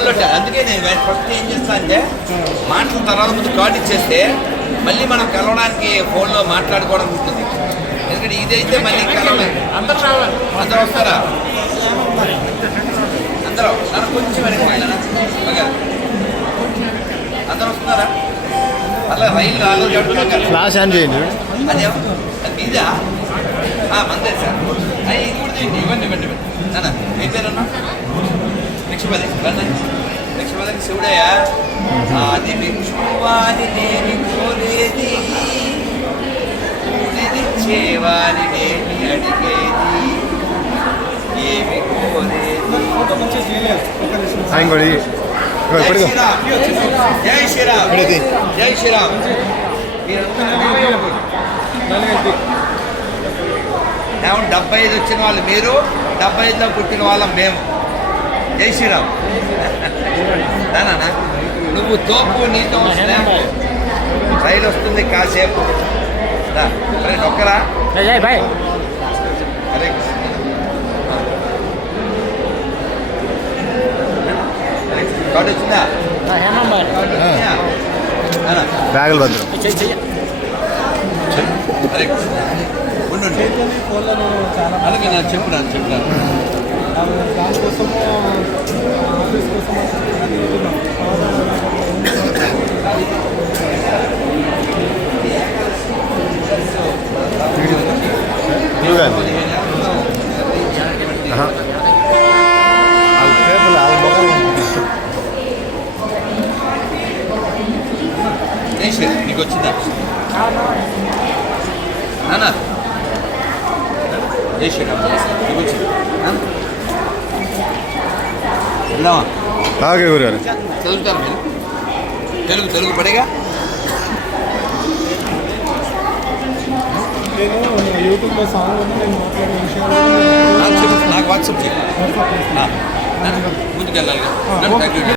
ఫోన్లో అందుకే నేను ఫస్ట్ ఏం చేస్తా అంటే మాట్లాడిన తర్వాత ముందు కార్డు ఇచ్చేస్తే మళ్ళీ మనం కలవడానికి ఫోన్లో మాట్లాడుకోవడం ఉంటుంది. ఎందుకంటే ఇదైతే మళ్ళీ కలవలేదు. అందరూ రావాలి. అందరూ వస్తారా? అందరూ నన్ను కొంచెం వెనక్కి అందరూ వస్తున్నారా? అలా రైలు రాలేదు ఫ్లాష్ ఆన్ చేయండి. అది అది మీదా మందే సార్. ఇది కూడా చేయండి. ఇవ్వండి ఇవ్వండి నాన్న. మీ పేరన్నా లక్ష్మీపతి లక్ష్మీపతికి శివుడయ్యా. అది భిక్షువాని నేని కోరేది, కూడినిచ్చేవాని నేని అడిగేది, ఏమి కోరేది. జై శ్రీరామ్ జై శ్రీరామ్. ఏమన్నా 75 వచ్చిన వాళ్ళు మీరు, 75లో పుట్టిన వాళ్ళం మేము. జై శ్రీరామ్. నానా నువ్వు తోపు నీతో రైలు వస్తుంది కాసేపు. అరే నొక్కరా అరే కార్డు వచ్చిందా? బ్యాగులు భద్రం. అరే ఉండండి అలాగే నాకు చెప్పురాను దానికోసము ఆఫీస్ కోసం నీకు వచ్చిందా నానా? జై శ్రీరామ్. నీకు వచ్చింది వెళ్దామా? గురుగారు చదువుతాను మీరు తెలుగు పడేగా. నేను యూట్యూబ్లో సాంగ్ నేను మాట్లాడే విషయాలు నాకు వాట్సాప్ చేయాలి. ముందుకు వెళ్ళాలి.